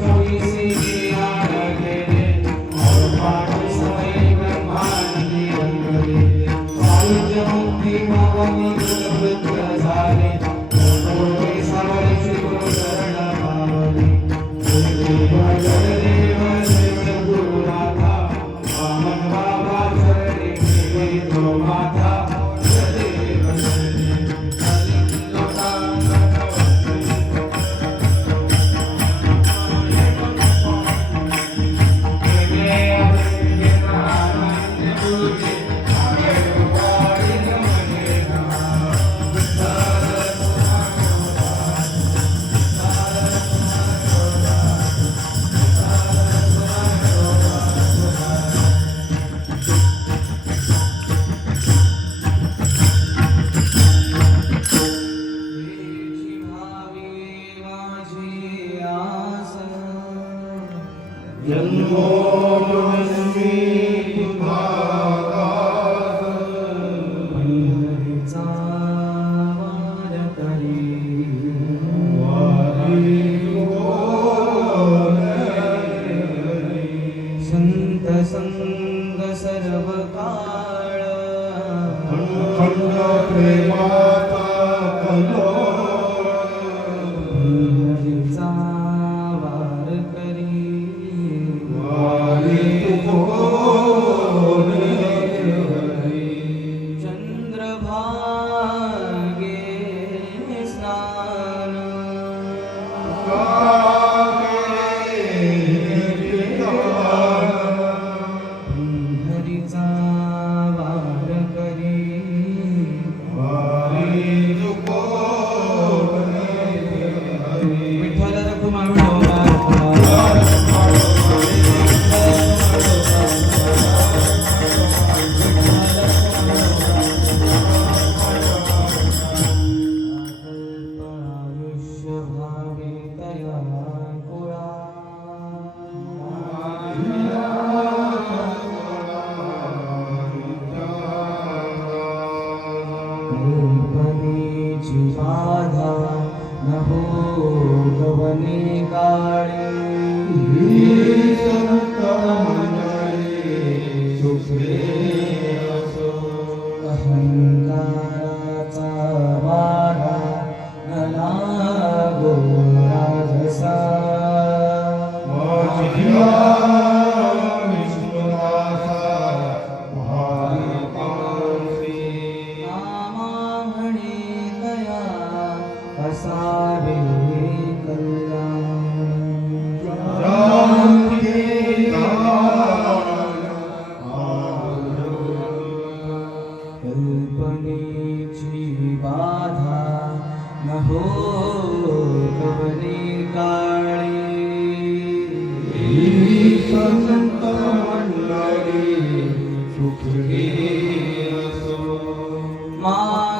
Thank you.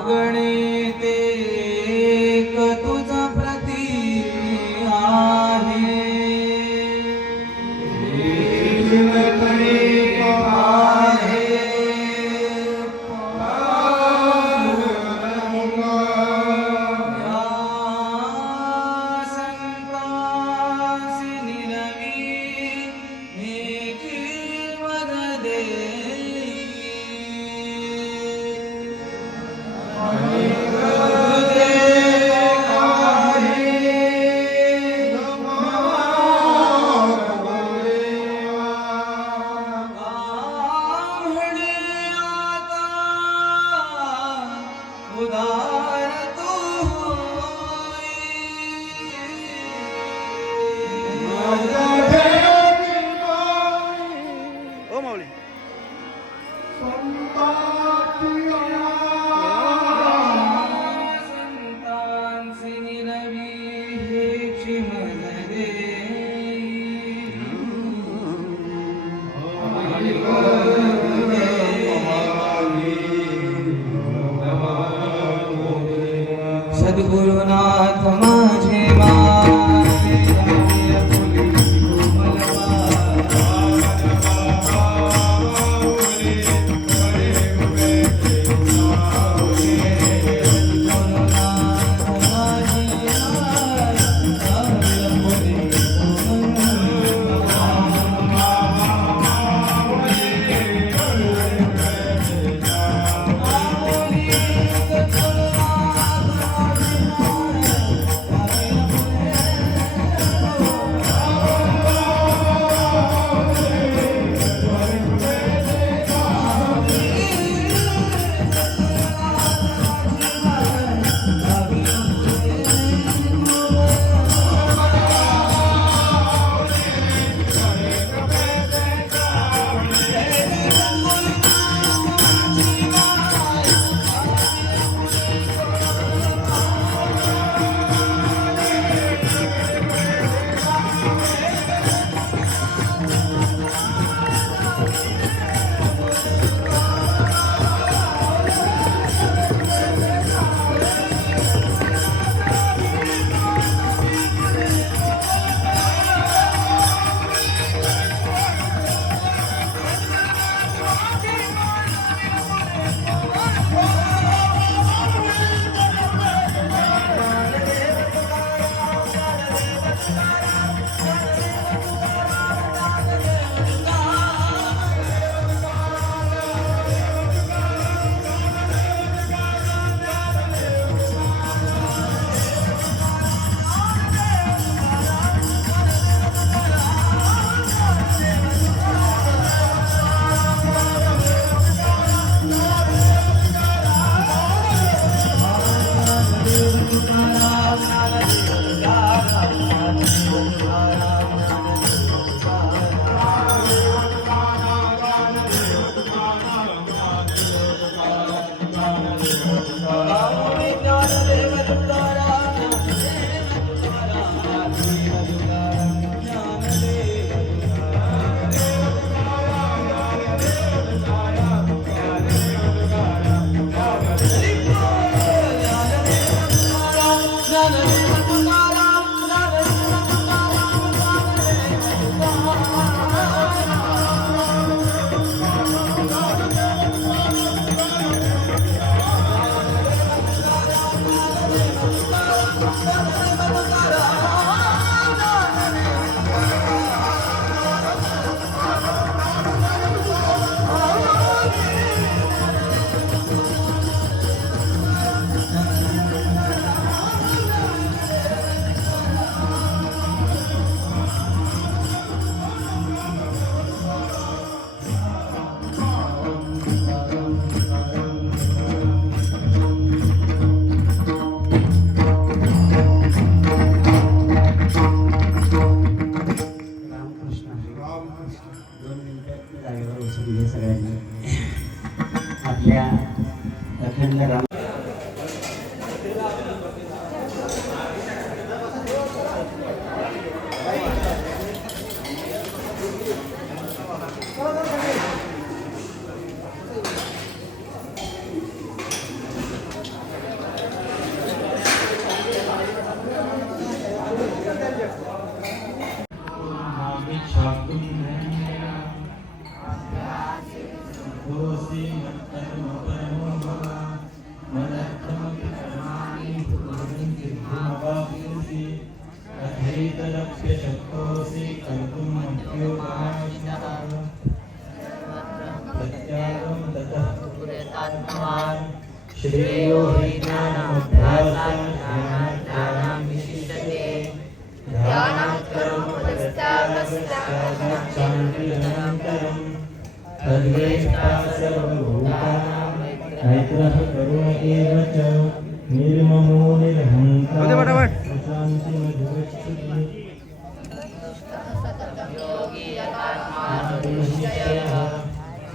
गणे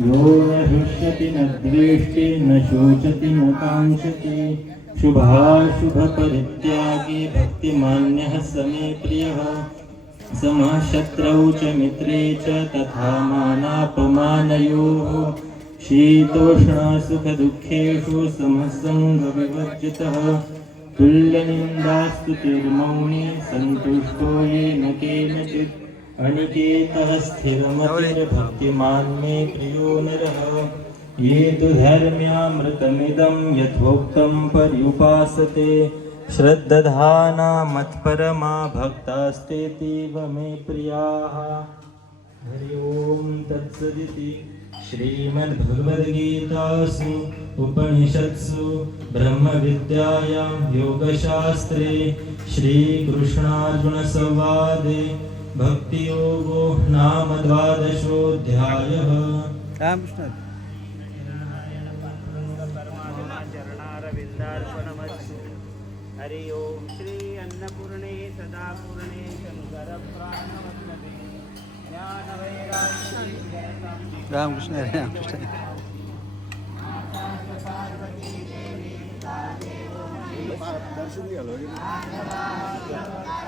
यो न हृष्यति, न द्वेष्टि, न शोचति, न काङ्क्षति। शुभाशुभपरित्यागी भक्तिमान्यः समे प्रियः। समः शत्रौ च मित्रे च तथा मानापमानयोः। शीतोष्णसुखदुःखेषु समः सङ्गविवर्जितः तुल्यनिन्दास्तुतिर्मौनी सन्तुष्टो येन केनचित्। अनिकेतः स्थिरमतिर्भक्तिमान् मे प्रियो नरः। ये तु धर्म्यामृतमिदं यथोक्तं पर्युपासते। मे प्रियाः। हरि ओं तत्सदिति श्रीमद्भगवद्गीतासु, उपनिषत्सु योगशास्त्रे, श्रीकृष्णार्जुनसंवादे। भक्तियोगो नाम द्वादशोऽध्यायः। चरणारविन्दार्पणमस्तु हरि ओं श्री अन्नपूर्णे ज्ञानवैराग्य रामकृष्ण हरे रामकृष्ण। समाधिना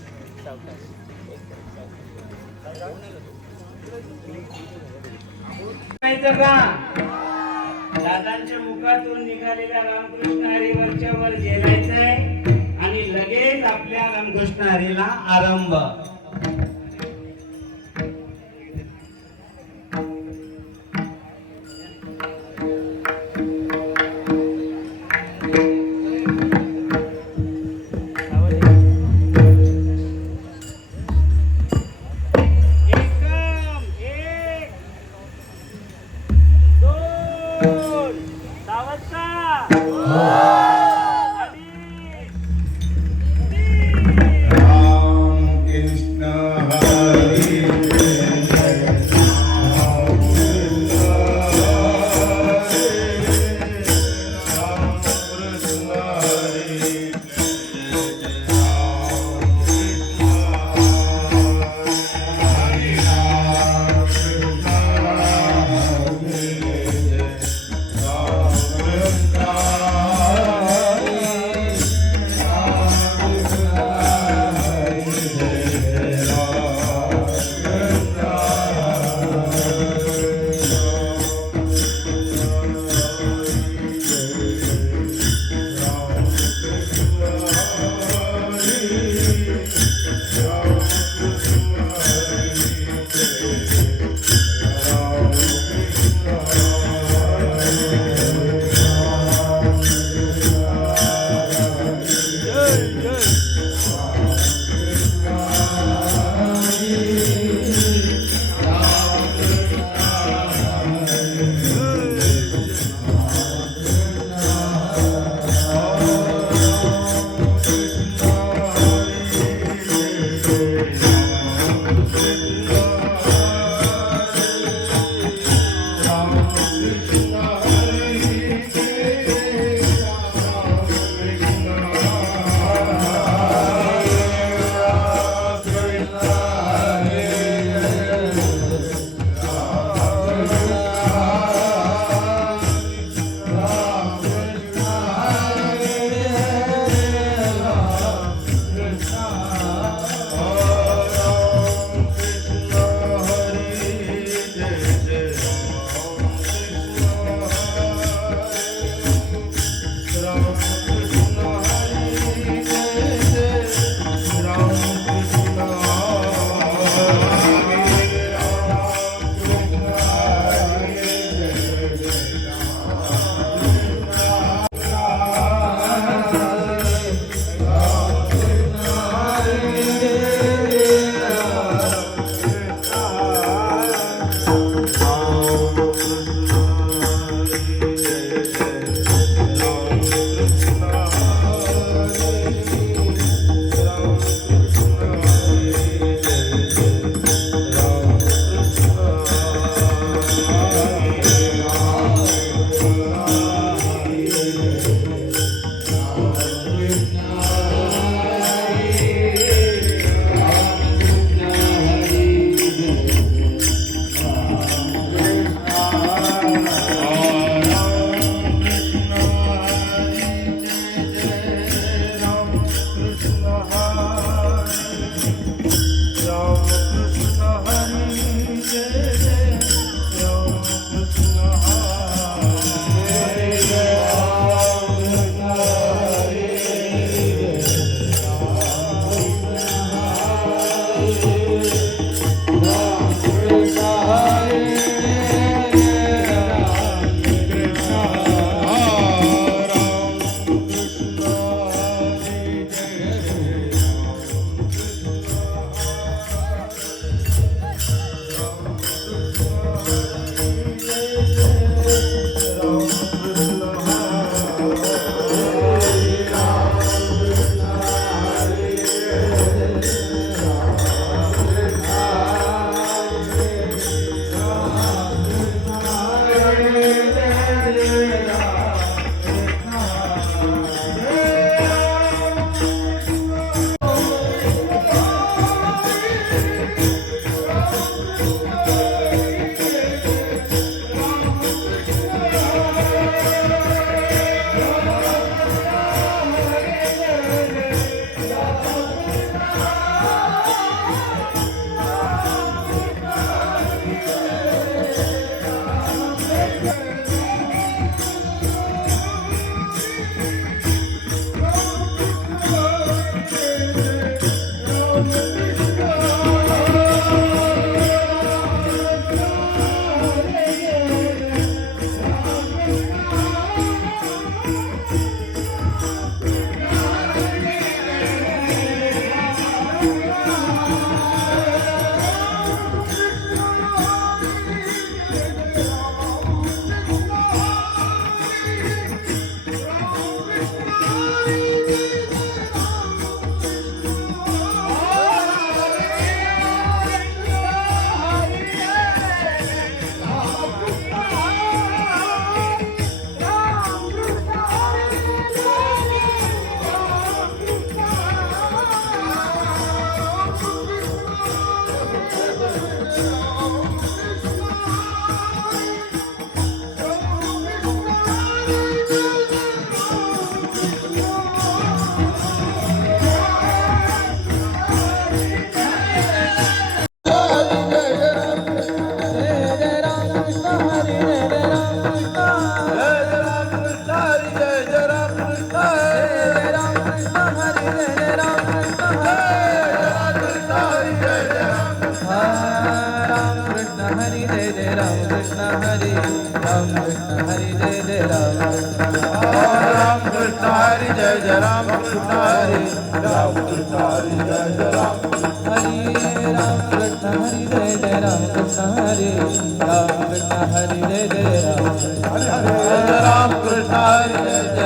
नाही का दादांच्या मुखातून निघालेल्या रामकृष्ण हरीवरच्या वर गेलायचंय आणि लगेच आपल्या रामकृष्ण हरीला आरंभ.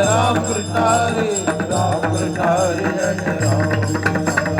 हरि जय जय राम कृष्ण हरि